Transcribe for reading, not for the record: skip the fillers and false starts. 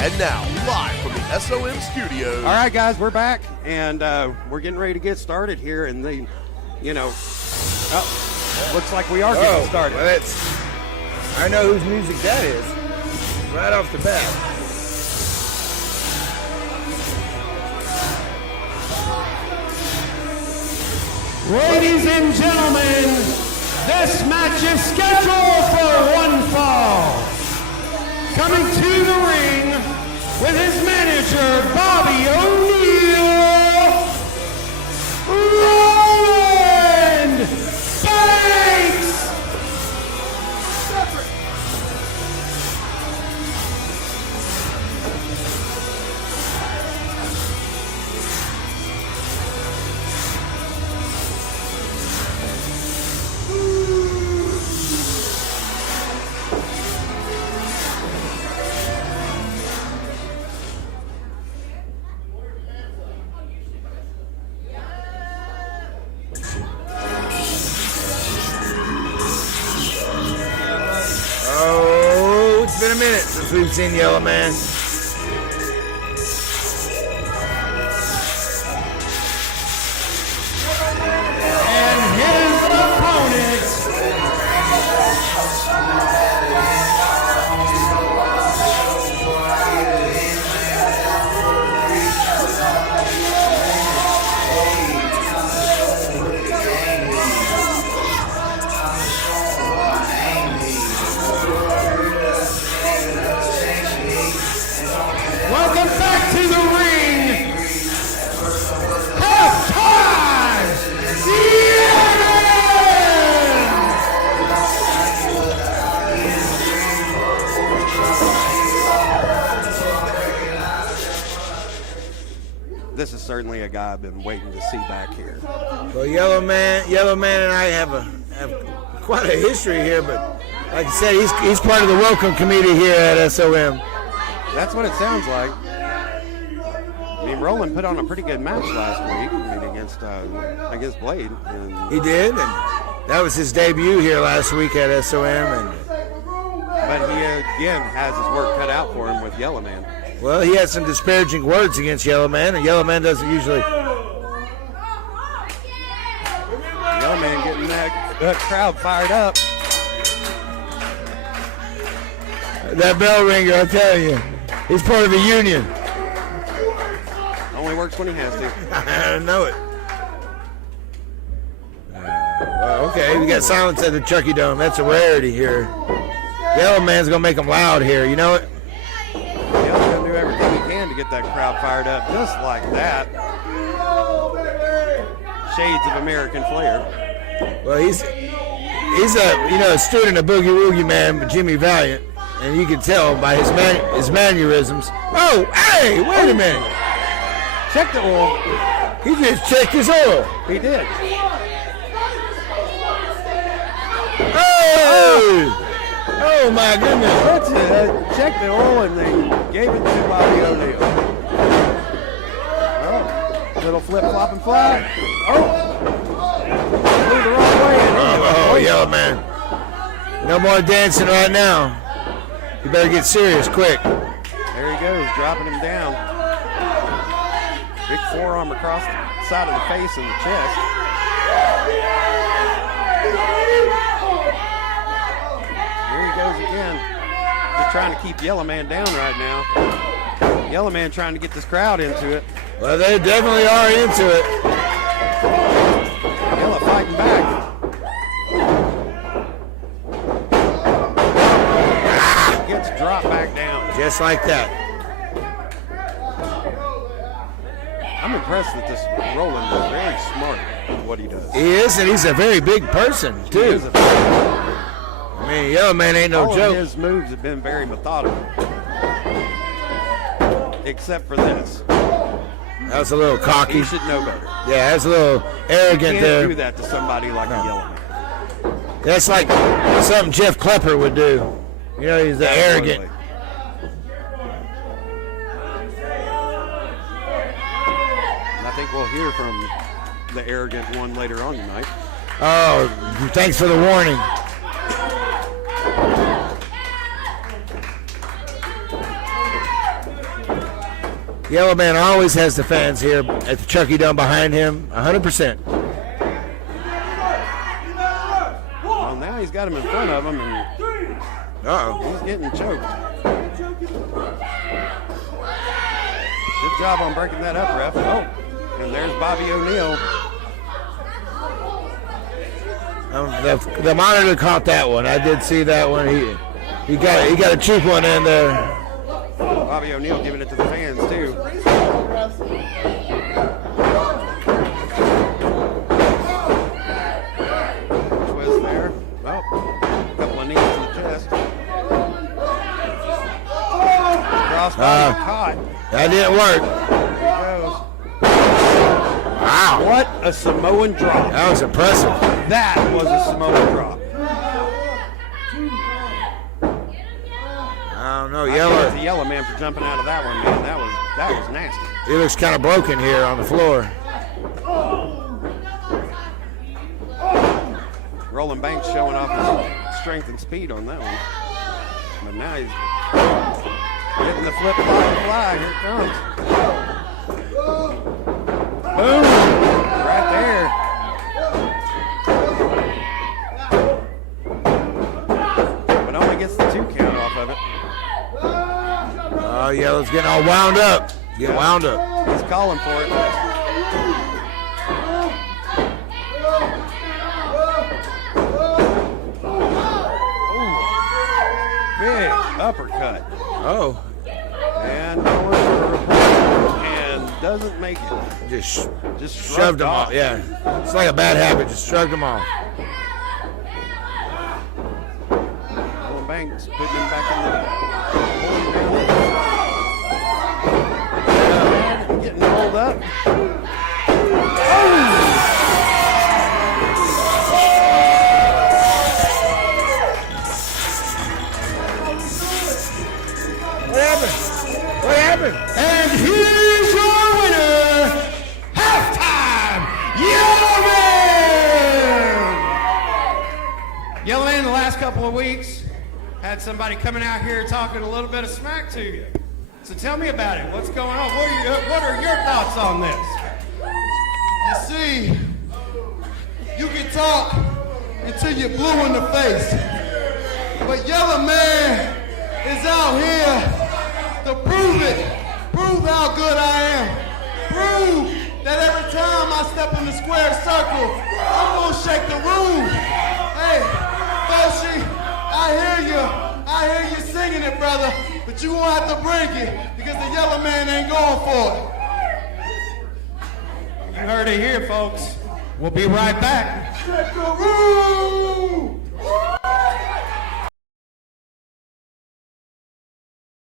And now, live from the SOM studios. All right, guys, we're back, and we're getting ready to get started here. And looks like we are getting started. Well, I know whose music that is right off the bat. Ladies and gentlemen, this match is scheduled for one fall. Coming to the ring with his manager, Bobby O'Neill, Roland Banks. Oh, it's been a minute since we've seen Yela Man. And his opponent, welcome back to the ring, half-time, Yela! This is certainly a guy I've been waiting to see back here. Well, Yela Man and I have quite a history here, but like I said, he's part of the welcome committee here at SOM. That's what it sounds like. I mean, Roland put on a pretty good match last week against, Blade. And He did, and that was his debut here last week at SOM. but he, again, has his work cut out for him with Yela Man. Well, he had some disparaging words against Yela Man, and Yela Man doesn't usually. Yela Man getting that crowd fired up. That bell ringer, I tell you, he's part of the union. Only works when he has to. I know it. Well, okay, we got silence at the Chucky Dome. That's a rarity here. Yela Man's gonna make them loud here. You know it? Yela's going to do everything he can to get that crowd fired up, just like that. Shades of American flair. Well, he's a student of Boogie Woogie Man, Jimmy Valiant, and you can tell by his mannerisms. Oh, hey, wait a minute! Check the oil. He just checked his oil. He did. Oh! Oh my goodness! That's it. Check the oil, and they gave it to Bobby O'Neill. Oh, little flip, flop, and fly. Oh, flew the wrong way. Oh, Yela Man! No more dancing right now. You better get serious, quick. There he goes, dropping him down. Big forearm across the side of the face and the chest. Here he goes again. Just trying to keep Yela Man down right now. Yela Man trying to get this crowd into it. Well, they definitely are into it. Yela fighting back. Gets dropped back down. Just like that. I'm impressed that this Roland is very smart at what he does. He is, and he's a very big person, He too. is I mean, Yela Man ain't no all joke. of his moves have been very methodical. Except for this. That was a little cocky. He should know better. Yeah, that's a little arrogant You there. can't do that to somebody like a Yela Man. That's like something Jeff Klepper would do. You know, he's the arrogant. And I think we'll hear from the arrogant one later on tonight. Oh, thanks for the warning. Yellow Man always has the fans here at the Chucky Dome behind him, 100%. Well, now he's got him in front of him, and he's getting choked. Good job on breaking that up, ref. Oh, and there's Bobby O'Neill. The monitor caught that one. I did see that one. He got a cheap one in there. Bobby O'Neill giving it to the fans too. Twist there. Oh, a couple of knees in the chest. Crossbody caught. That didn't work. There it goes. Wow. What a Samoan drop. That was impressive. That was a Samoan drop. I don't know, I Yellow. give it to Yellow Man for jumping out of that one, man. That was nasty. He looks kind of broken here on the floor. Roland Banks showing off his strength and speed on that one. But now he's getting the flip fly. Here it comes. Boom! Right there. But only gets the 2 count off of it. Oh, Yellow's getting all wound up. Get wound up. He's calling for it. Ooh. Big uppercut. Oh. And no one for a report. And doesn't make it. Just shrugged him off. Yeah. It's like a bad habit. Just shrugged him off. Roland Banks putting him back in the getting rolled up. What happened? And here's your winner, halftime, Yellow Man! Yellow Man, the last couple of weeks, had somebody coming out here talking a little bit of smack to you. So tell me about it. What's going on? What are your thoughts on this? You see, you can talk until you're blue in the face. But Yellow Man is out here to prove it. Prove how good I am. Prove that every time I step in the square circle, I'm gonna shake the room. Hey, Foshi, I hear you singing it, brother, but you won't have to bring it because the Yellow Man ain't going for it. You heard it here, folks. We'll be right back. Shake the room!